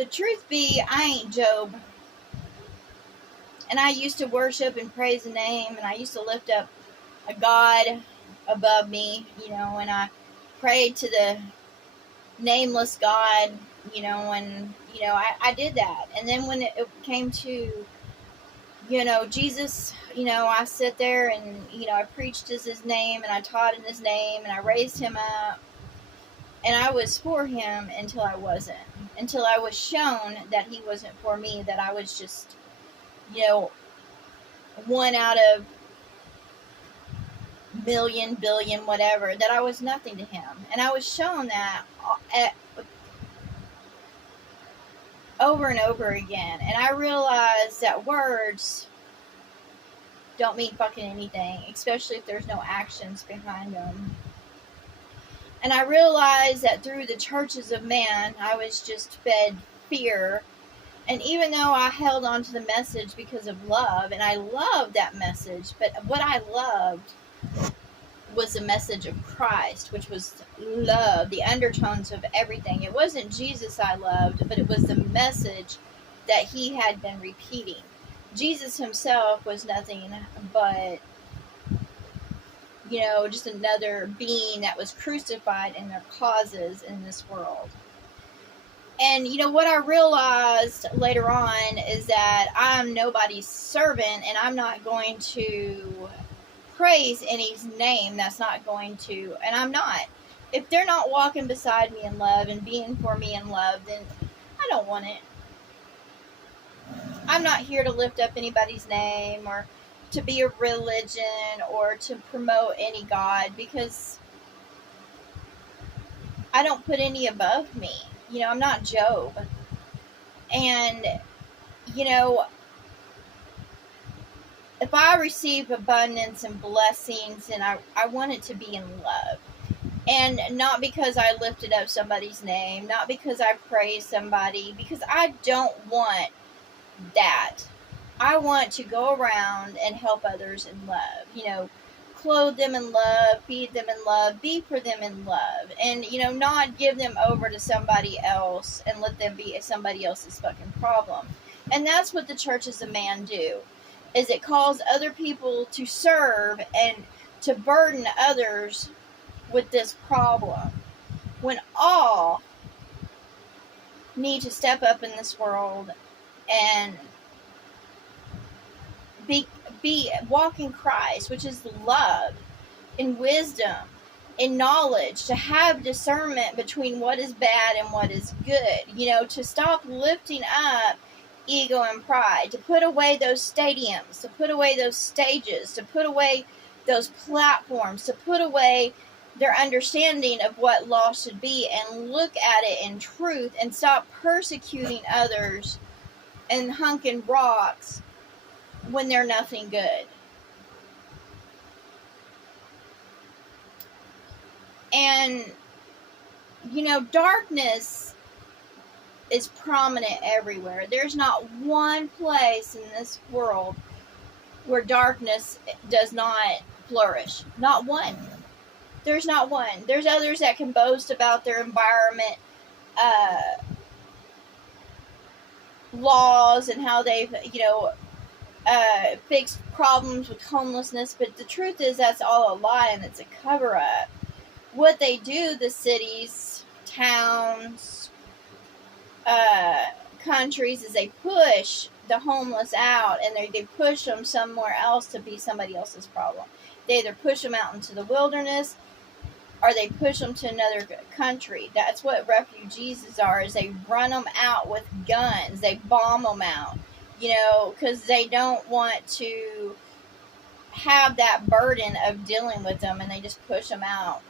The truth be, I ain't Job. And I used to worship and praise the name, and I used to lift up a God above me, and I prayed to the nameless God, and, I did that. And then when it came to, Jesus, I sit there and, I preached as his name, and I taught in his name, and I raised him up, and I was for him until I wasn't. Until I was shown that he wasn't for me, that I was just, one out of million, billion, whatever, that I was nothing to him. And I was shown that over and over again. And I realized that words don't mean fucking anything, especially if there's no actions behind them. And I realized that through the churches of man, I was just fed fear. And even though I held on to the message because of love, and I loved that message, but what I loved was the message of Christ, which was love, the undertones of everything. It wasn't Jesus I loved, but it was the message that he had been repeating. Jesus himself was nothing but, just another being that was crucified in their causes in this world. And, what I realized later on is that I'm nobody's servant, and I'm not going to praise any name that's not going to, and I'm not. If they're not walking beside me in love and being for me in love, then I don't want it. I'm not here to lift up anybody's name or to be a religion or to promote any God, because I don't put any above me. I'm not Job. And, if I receive abundance and blessings, and I want it to be in love. And not because I lifted up somebody's name, not because I praise somebody, because I don't want that. I want to go around and help others in love, clothe them in love, feed them in love, be for them in love, and, not give them over to somebody else and let them be somebody else's fucking problem. And that's what the churches of man do, is it calls other people to serve and to burden others with this problem, when all need to step up in this world and be walk in Christ, which is love, in wisdom, in knowledge, to have discernment between what is bad and what is good, to stop lifting up ego and pride, to put away those stadiums, to put away those stages, to put away those platforms, to put away their understanding of what law should be, and look at it in truth, and stop persecuting others and hunking rocks when they're nothing good. And, darkness is prominent everywhere. There's not one place in this world where darkness does not flourish. Not one. There's not one. There's others that can boast about their environment laws and how they've, fixed problems with homelessness. But the truth is, that's all a lie, and it's a cover-up. What they do, the cities, towns, countries, is they push the homeless out, and they push them somewhere else to be somebody else's problem. They either push them out into the wilderness, or they push them to another country. That's what refugees are, is they run them out with guns. They bomb them out, because they don't want to have that burden of dealing with them, and they just push them out.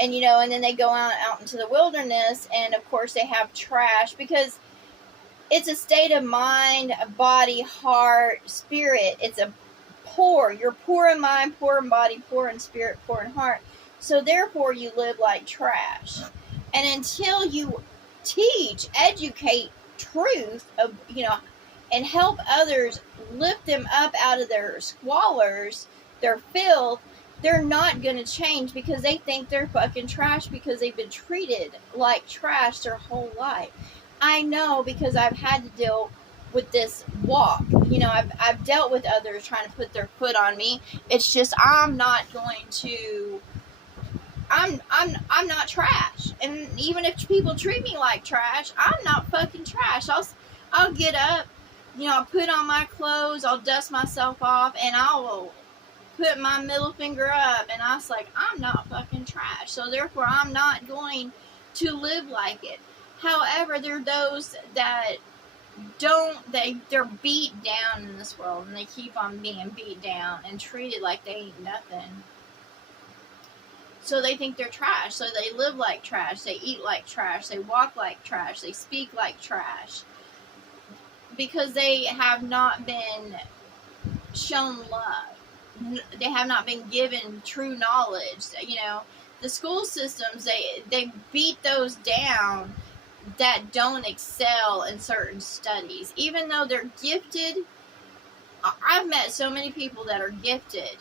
And, and then they go out into the wilderness, and of course they have trash, because it's a state of mind, body, heart, spirit. It's a poor. You're poor in mind, poor in body, poor in spirit, poor in heart. So therefore you live like trash. And until you teach, educate truth, and help others, lift them up out of their squalors, their filth, they're not going to change, because they think they're fucking trash, because they've been treated like trash their whole life. I know because I've had to deal with this walk. I've dealt with others trying to put their foot on me. It's just I'm not going to. I'm not trash. And even if people treat me like trash, I'm not fucking trash. I'll get up, I'll put on my clothes, I'll dust myself off, and I will put my middle finger up, and I was like, I'm not fucking trash. So therefore, I'm not going to live like it. However, there are those that they're beat down in this world, and they keep on being beat down and treated like they ain't nothing. So they think they're trash. So they live like trash. They eat like trash. They walk like trash. They speak like trash. Because they have not been shown love. They have not been given true knowledge. The school systems, they beat those down that don't excel in certain studies. Even though they're gifted, I've met so many people that are gifted,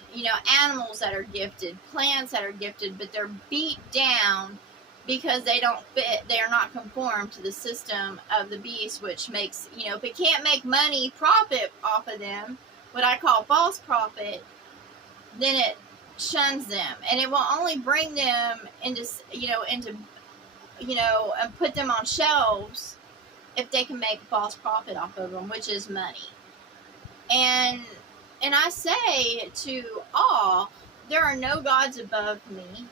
animals that are gifted, plants that are gifted, but they're beat down because they don't fit, they are not conformed to the system of the beast, which makes, if it can't make money, profit off of them, what I call false profit, then it shuns them. And it will only bring them into, and put them on shelves if they can make false profit off of them, which is money. And I say to all, there are no gods above me.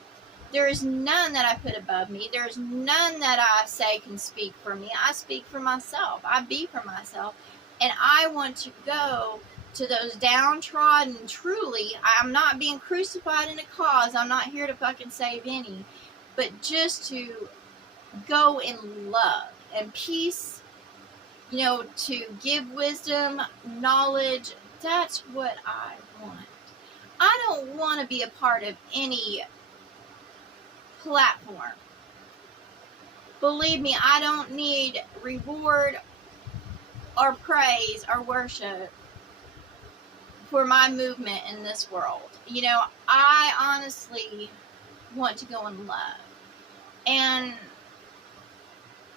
There is none that I put above me. There's none that I say can speak for me. I speak for myself. I be for myself. And I want to go to those downtrodden, truly, I'm not being crucified in a cause. I'm not here to fucking save any. But just to go in love and peace, to give wisdom, knowledge. That's what I want. I don't want to be a part of any platform. Believe me, I don't need reward or praise or worship for my movement in this world. I honestly want to go in love. And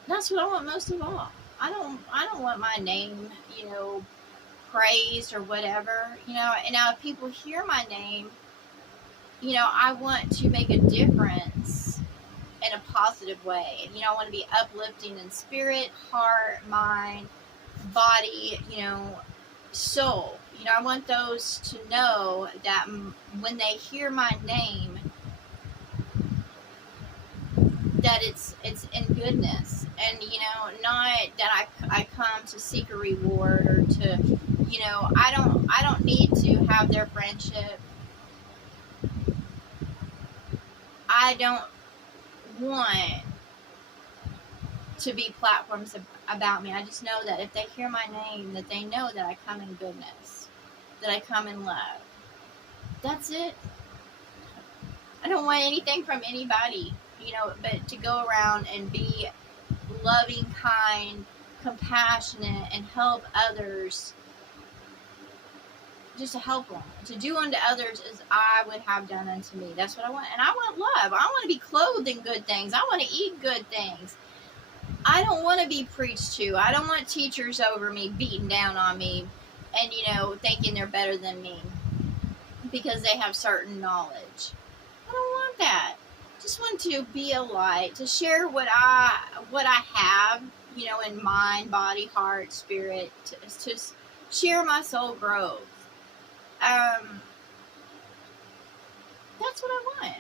that's what I want most of all. I don't want my name, praised or whatever, and now if people hear my name, I want to make a difference in a positive way. I want to be uplifting in spirit, heart, mind, body, soul. I want those to know that when they hear my name, that it's in goodness, and not that I come to seek a reward or to, I don't need to have their friendship. I don't want to be platforms about me. I just know that if they hear my name, that they know that I come in goodness, that I come in love. That's it. I don't want anything from anybody, but to go around and be loving, kind, compassionate, and help others, just to help them, to do unto others as I would have done unto me. That's what I want. And I want love. I want to be clothed in good things. I want to eat good things. I don't want to be preached to. I don't want teachers over me beating down on me and, thinking they're better than me because they have certain knowledge. I don't want that. Just want to be a light, to share what I have, in mind, body, heart, spirit, to share my soul growth. That's what I want.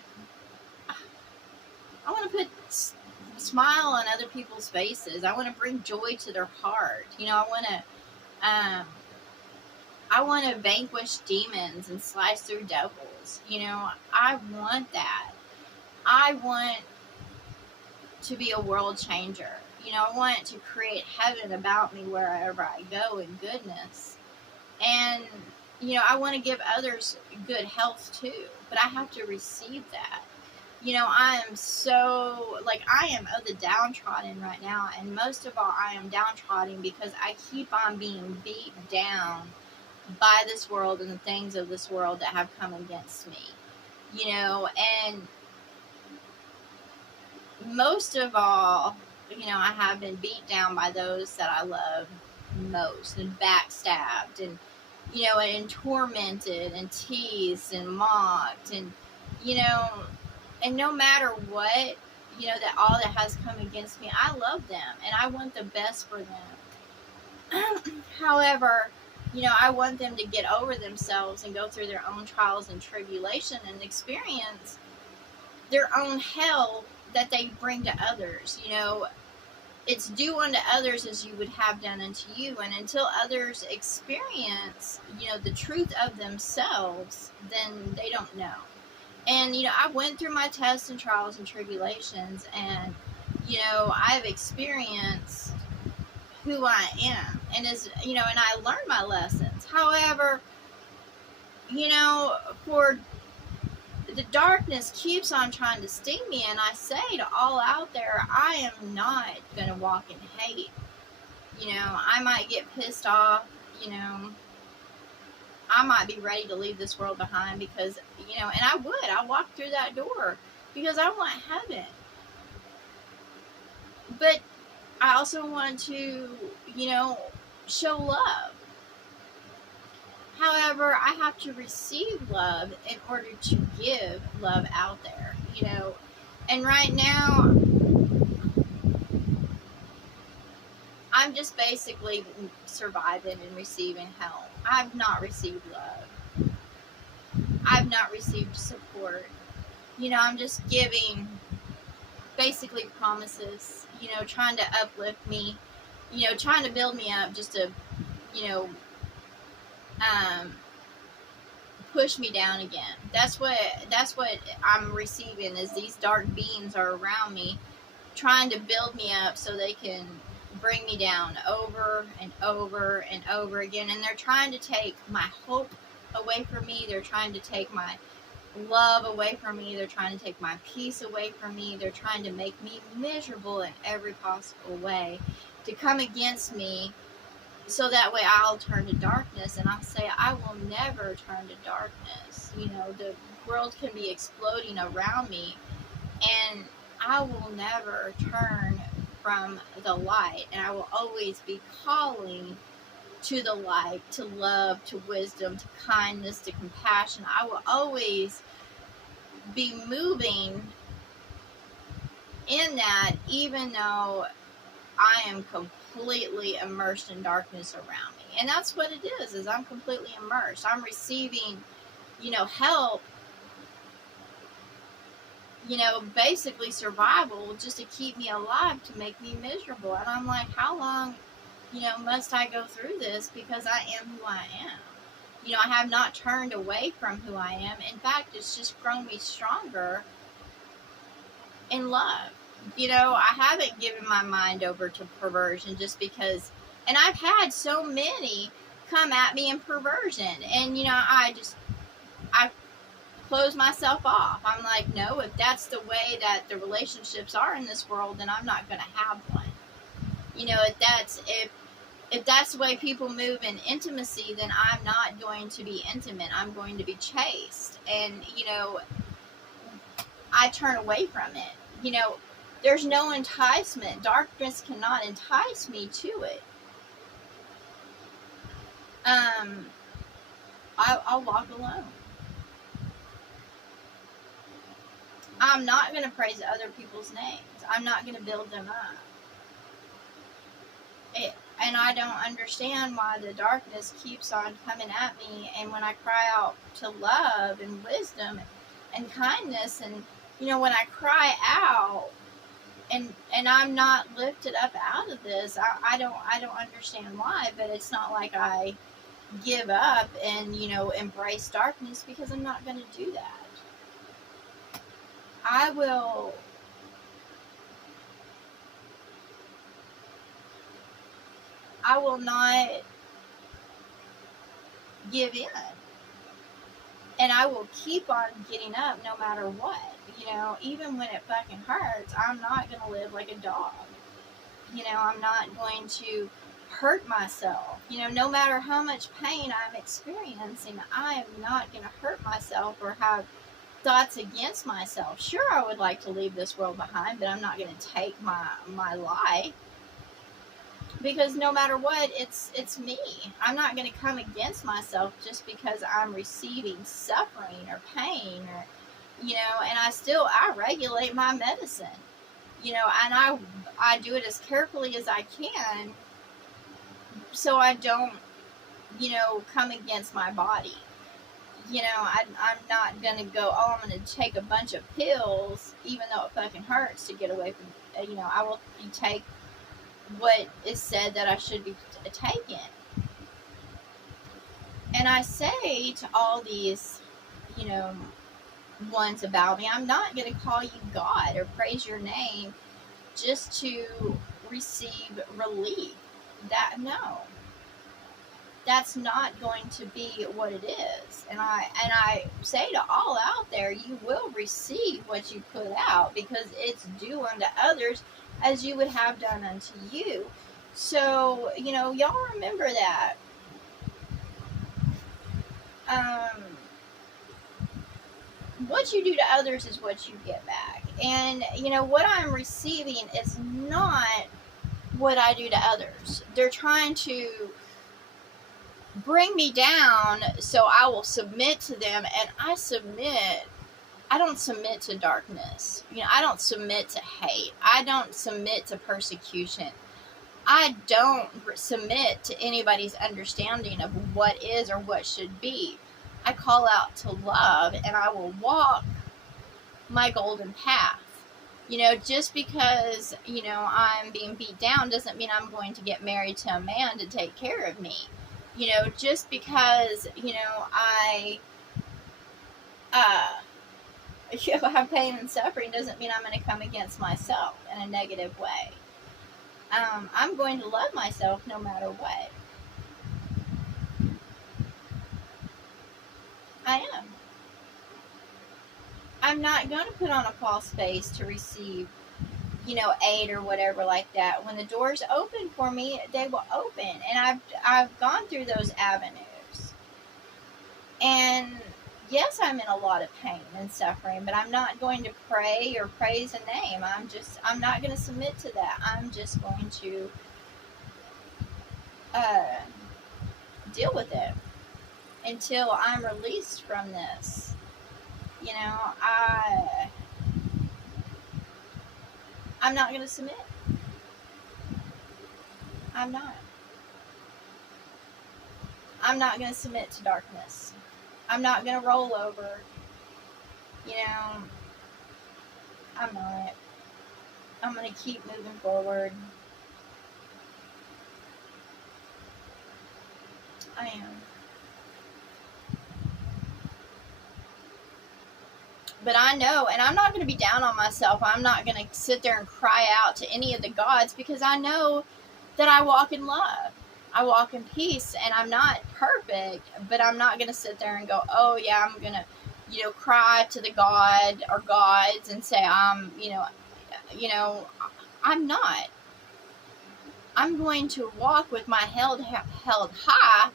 I want to put a smile on other people's faces. I want to bring joy to their heart. I want to vanquish demons and slice through devils. I want that. I want to be a world changer. I want to create heaven about me wherever I go in goodness. And, I want to give others good health too. But I have to receive that. I am so, I am of the downtrodden right now. And most of all, I am downtrodden because I keep on being beat down by this world and the things of this world that have come against me. And most of all, I have been beat down by those that I love most, and backstabbed, and tormented and teased and mocked, you know, and no matter what, that all that has come against me, I love them and I want the best for them. However, I want them to get over themselves and go through their own trials and tribulation and experience their own hell that they bring to others. It's do unto others as you would have done unto you. And until others experience, the truth of themselves, then they don't know. And, I went through my tests and trials and tribulations, and, I've experienced who I am. And, and I learned my lessons. However, for the darkness keeps on trying to sting me, and I say to all out there, I am not going to walk in hate. I might get pissed off, I might be ready to leave this world behind because, and I walk through that door because I want heaven. But I also want to, show love. However, I have to receive love in order to give love out there, And right now, I'm just basically surviving and receiving help. I've not received love. I've not received support. I'm just giving basically promises, trying to uplift me, trying to build me up just to, push me down again. That's what I'm receiving, is these dark beings are around me trying to build me up so they can bring me down over and over and over again. And they're trying to take my hope away from me. They're trying to take my love away from me. They're trying to take my peace away from me. They're trying to make me miserable in every possible way, to come against me, so that way I'll turn to darkness. And I'll say, I will never turn to darkness. The world can be exploding around me, and I will never turn from the light. And I will always be calling to the light, to love, to wisdom, to kindness, to compassion. I will always be moving in that, even though I am completely immersed in darkness around me. And that's what it is I'm completely immersed. I'm receiving, help, basically survival just to keep me alive, to make me miserable. And I'm like, how long, must I go through this? Because I am who I am. I have not turned away from who I am. In fact, it's just grown me stronger in love. I haven't given my mind over to perversion just because, and I've had so many come at me in perversion, and I close myself off. I'm like, no, if that's the way that the relationships are in this world, then I'm not going to have one. If that's the way people move in intimacy, then I'm not going to be intimate. I'm going to be chaste, and I turn away from it. There's no enticement. Darkness cannot entice me to it. I'll walk alone. I'm not going to praise other people's names. I'm not going to build them up. And I don't understand why the darkness keeps on coming at me. And when I cry out to love and wisdom and kindness, and when I cry out, and I'm not lifted up out of this, I don't understand why. But it's not like I give up and embrace darkness, because I'm not going to do that. I will not give in, and I will keep on getting up no matter what. Even when it fucking hurts, I'm not going to live like a dog. I'm not going to hurt myself. No matter how much pain I'm experiencing, I am not going to hurt myself or have thoughts against myself. Sure, I would like to leave this world behind, but I'm not going to take my life, because no matter what, it's me. I'm not going to come against myself just because I'm receiving suffering or pain, or and I regulate my medicine, and I do it as carefully as I can, so I don't come against my body. I'm not going to go, oh, I'm going to take a bunch of pills, even though it fucking hurts to get away from, I will take what is said that I should be taking. And I say to all these, ones about me, I'm not going to call you God or praise your name just to receive relief. No. That's not going to be what it is. And I say to all out there, you will receive what you put out, because it's due unto others as you would have done unto you. So, y'all remember that. What you do to others is what you get back. And, what I'm receiving is not what I do to others. They're trying to bring me down so I will submit to them, and I don't submit to darkness. I don't submit to hate. I don't submit to persecution. I don't submit to anybody's understanding of what is or what should be. I call out to love, and I will walk my golden path. Just because, I'm being beat down doesn't mean I'm going to get married to a man to take care of me. Just because, I have pain and suffering doesn't mean I'm going to come against myself in a negative way. I'm going to love myself no matter what. I am. I'm not going to put on a false face to receive, aid or whatever like that. When the doors open for me, they will open. And I've gone through those avenues. And yes, I'm in a lot of pain and suffering, but I'm not going to pray or praise a name. I'm not going to submit to that. I'm just going to deal with it until I'm released from this. I'm not going to submit. I'm not. I'm not going to submit to darkness. I'm not going to roll over. I'm not. I'm going to keep moving forward. I am. But I know, and I'm not going to be down on myself. I'm not going to sit there and cry out to any of the gods, because I know that I walk in love. I walk in peace, and I'm not perfect, but I'm not going to sit there and go, oh yeah, I'm going to, cry to the god or gods and say I'm not. I'm going to walk with my head held high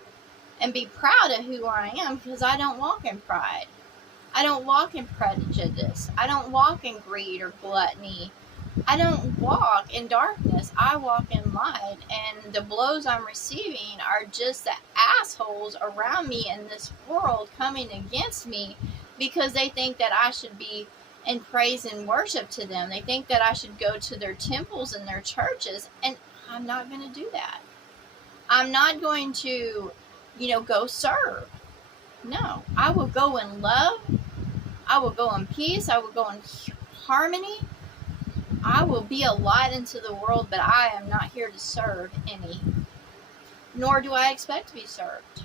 and be proud of who I am, because I don't walk in pride. I don't walk in prejudice. I don't walk in greed or gluttony. I don't walk in darkness. I walk in light. And the blows I'm receiving are just the assholes around me in this world coming against me, because they think that I should be in praise and worship to them. They think that I should go to their temples and their churches. And I'm not going to do that. I'm not going to, go serve. No, I will go in love. I will go in peace. I will go in harmony. I will be a light into the world, but I am not here to serve any. Nor do I expect to be served.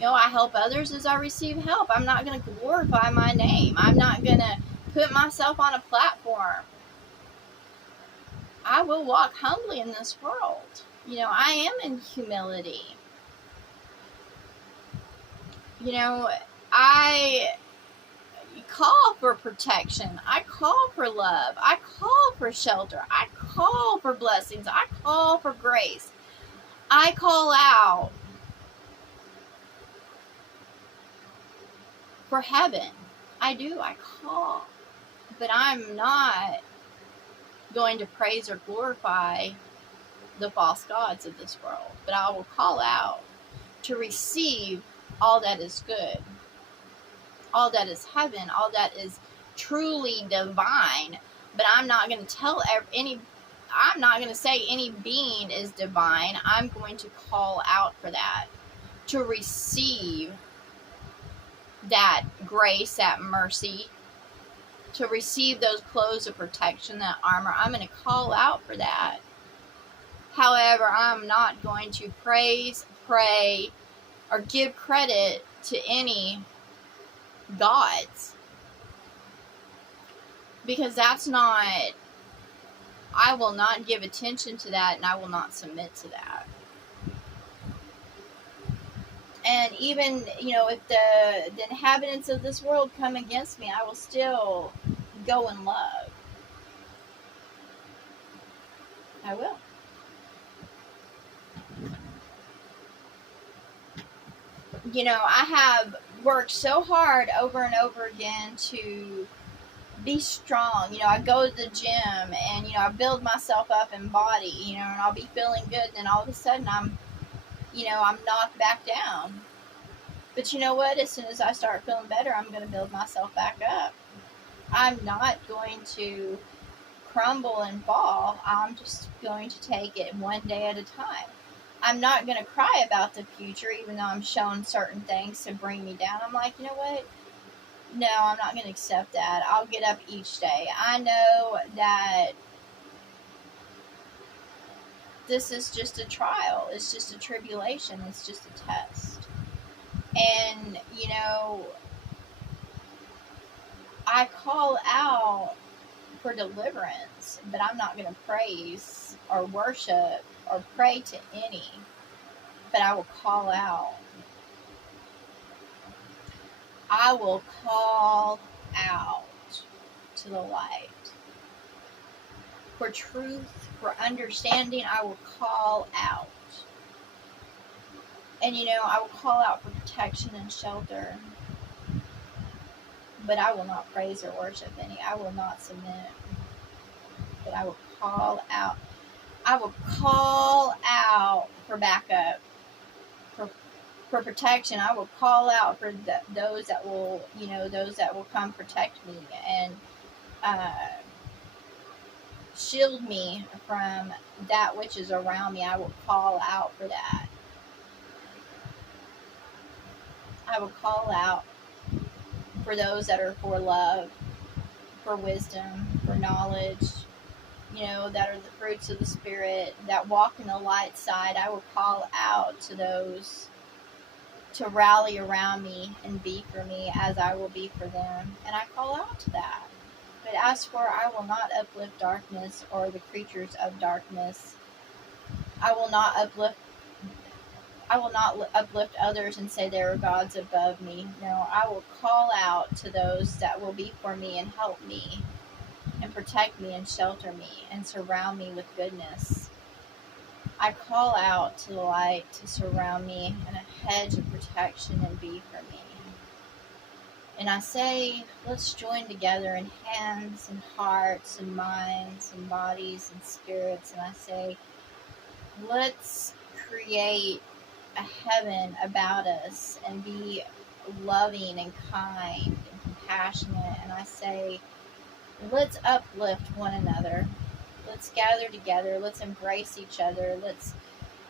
I help others as I receive help. I'm not going to glorify my name. I'm not going to put myself on a platform. I will walk humbly in this world. I am in humility. I call for protection. I call for love. I call for shelter. I call for blessings. I call for grace. I call out for heaven. I call, but I'm not going to praise or glorify the false gods of this world, but I will call out to receive all that is good, all that is heaven, all that is truly divine. But I'm not going to I'm not going to say any being is divine. I'm going to call out for that, to receive that grace, that mercy, to receive those clothes of protection, that armor. I'm going to call out for that. However, I'm not going to praise, pray, or give credit to any gods, because that's not, I will not give attention to that, and I will not submit to that. And even, if the inhabitants of this world come against me, I will still go in love. I will. I have worked so hard over and over again to be strong. I go to the gym and, I build myself up in body, and I'll be feeling good. And then all of a sudden I'm knocked back down. But you know what? As soon as I start feeling better, I'm going to build myself back up. I'm not going to crumble and fall. I'm just going to take it one day at a time. I'm not going to cry about the future, even though I'm shown certain things to bring me down. I'm like, you know what? No, I'm not going to accept that. I'll get up each day. I know that this is just a trial. It's just a tribulation. It's just a test. And, I call out for deliverance, but I'm not going to praise or worship or pray to any, but I will call out. I will call out to the light. For truth, for understanding, I will call out. And I will call out for protection and shelter, but I will not praise or worship any. I will not submit, but I will call out. I will call out for backup, for protection. I will call out for those that will, those that will come protect me and shield me from that which is around me. I will call out for that. I will call out for those that are for love, for wisdom, for knowledge, that are the fruits of the Spirit, that walk in the light side. I will call out to those to rally around me and be for me as I will be for them. And I call out to that. But as for, I will not uplift darkness or the creatures of darkness. I will not uplift others and say there are gods above me. No, I will call out to those that will be for me and help me and protect me and shelter me and surround me with goodness. I call out to the light to surround me and a hedge of protection and be for me. And I say, let's join together in hands and hearts and minds and bodies and spirits. And I say, let's create a heaven about us and be loving and kind and compassionate. And I say, let's uplift one another. Let's gather together. Let's embrace each other. Let's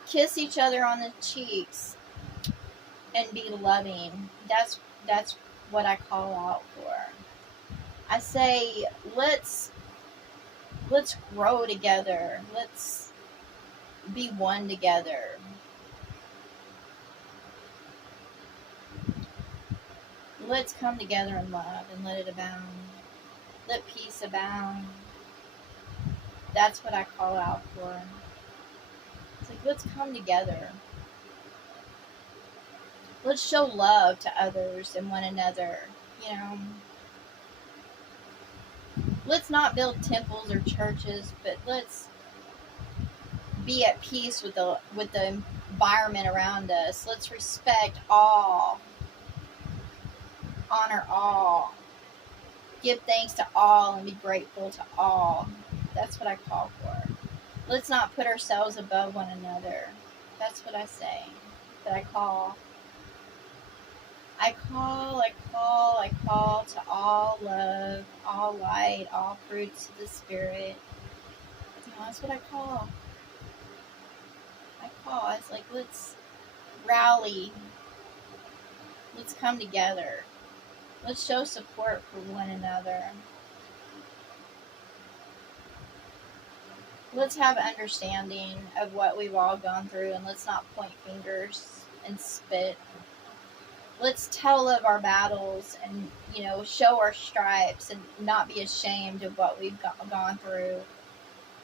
kiss each other on the cheeks and be loving. That's what I call out for. I say, let's grow together. Let's be one together. Let's come together in love and let it abound. Let peace abound. That's what I call out for. It's like, let's come together. Let's show love to others and one another. Let's not build temples or churches, but let's be at peace with the environment around us. Let's respect all, honor all, Give thanks to all and be grateful to all. That's what I call for. Let's not put ourselves above one another. That's what I say. That I call. I call to all love, all light, all fruits of the Spirit. That's what I call. It's like, let's rally. Let's come together. Let's show support for one another. Let's have understanding of what we've all gone through, and let's not point fingers and spit. Let's tell of our battles and, show our stripes and not be ashamed of what we've gone through.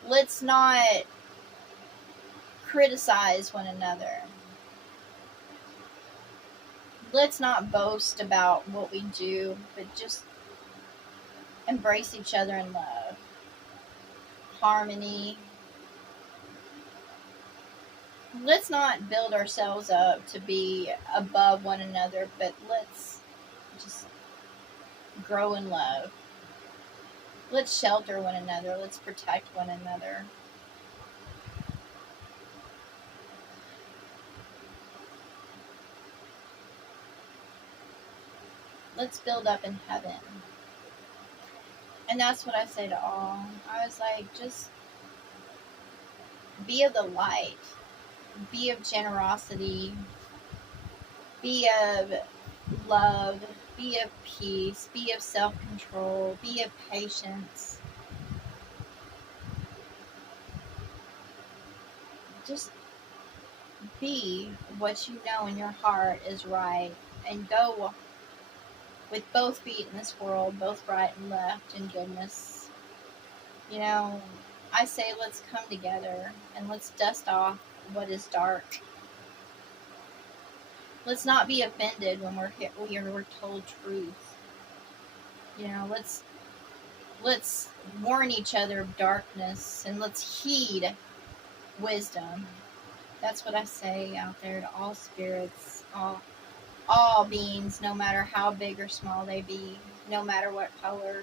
Let's not criticize one another. Let's not boast about what we do, but just embrace each other in love, harmony. Let's not build ourselves up to be above one another, but let's just grow in love. Let's shelter one another. Let's protect one another. Let's build up in heaven. And that's what I say to all. I was like, just be of the light. Be of generosity. Be of love. Be of peace. Be of self-control. Be of patience. Just be what you know in your heart is right. And go with both feet in this world, both right and left, in goodness. I say let's come together and let's dust off what is dark. Let's not be offended when we're told truth. Let's warn each other of darkness, and let's heed wisdom. That's what I say out there to all spirits, all beings, no matter how big or small they be, no matter what color,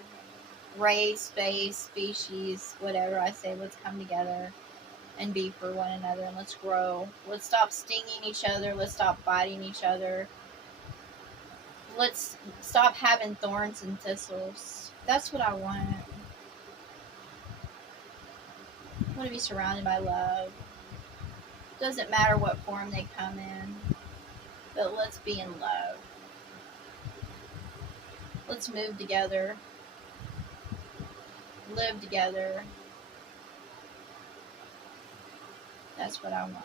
race, face, species, whatever. I say let's come together and be for one another, and let's grow. Let's stop stinging each other. Let's stop biting each other. Let's stop having thorns and thistles. That's what I want. I want to be surrounded by love. Doesn't matter what form they come in, but let's be in love. Let's move together. Live together. That's what I want.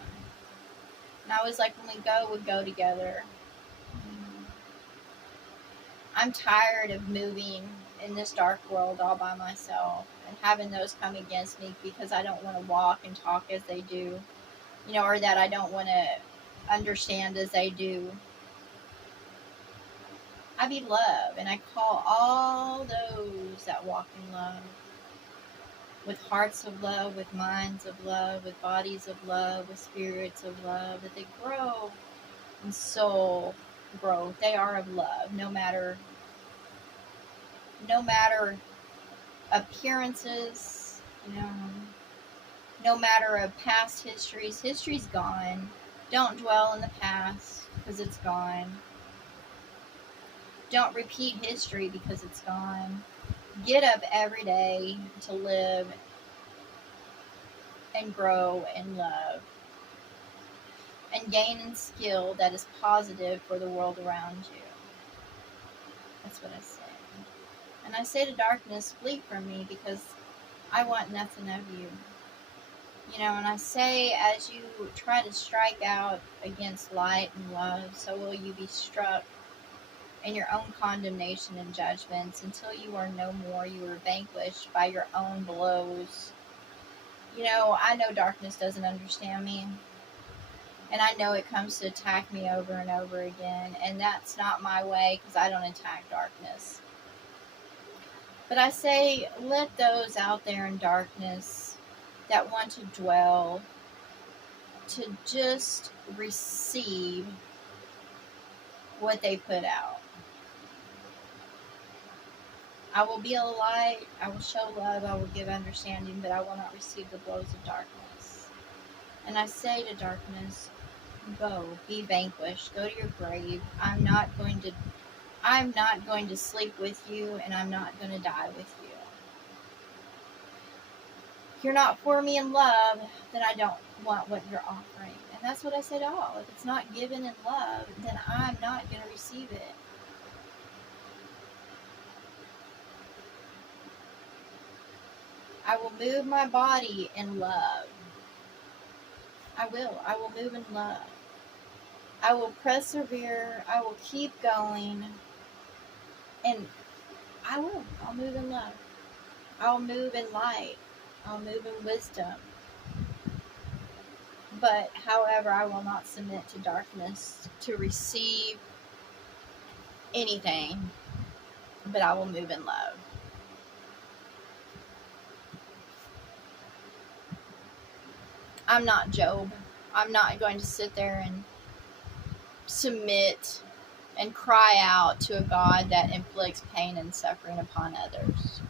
And I was like, when we go together. I'm tired of moving in this dark world all by myself and having those come against me because I don't want to walk and talk as they do, or that I don't want to understand as they do. I be love, and I call all those that walk in love, with hearts of love, with minds of love, with bodies of love, with spirits of love, that they grow in soul growth. They are of love, no matter appearances, no matter of past histories. History's gone. Don't dwell in the past because it's gone. Don't repeat history because it's gone. Get up every day to live and grow in love and gain in skill that is positive for the world around you. That's what I say. And I say to darkness, flee from me, because I want nothing of you. And I say, as you try to strike out against light and love, so will you be struck in your own condemnation and judgments until you are no more. You are vanquished by your own blows. I know darkness doesn't understand me. And I know it comes to attack me over and over again. And that's not my way, because I don't attack darkness. But I say, let those out there in darkness that want to dwell, to just receive what they put out. I will be a light, I will show love, I will give understanding, but I will not receive the blows of darkness. And I say to darkness, go, be vanquished, go to your grave. I'm not going to sleep with you, and I'm not going to die with you. If you're not for me in love, then I don't want what you're offering. And that's what I say to all. If it's not given in love, then I'm not going to receive it. I will move my body in love. I will move in love. I will persevere. I will keep going. And I'll move in love. I'll move in light. I'll move in wisdom. But, however, I will not submit to darkness to receive anything. But I will move in love. I'm not Job. I'm not going to sit there and submit and cry out to a God that inflicts pain and suffering upon others.